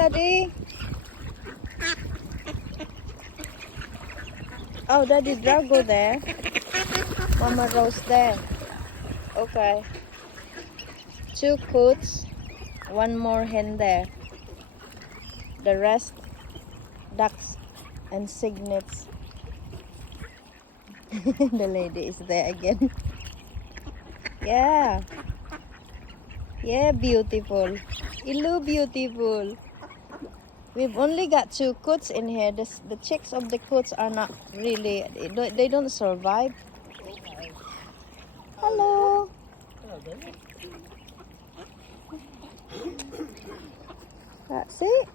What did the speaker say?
Daddy. Oh, Daddy Drago there. Mama Rose there. Okay. 2 coots. 1 more hen there. The rest, ducks and cygnets. The lady is there again. Yeah. Yeah, beautiful. Hello, beautiful. We've only got 2 coots in here. The chicks of the coots are not really, they don't survive. Hello. That's it.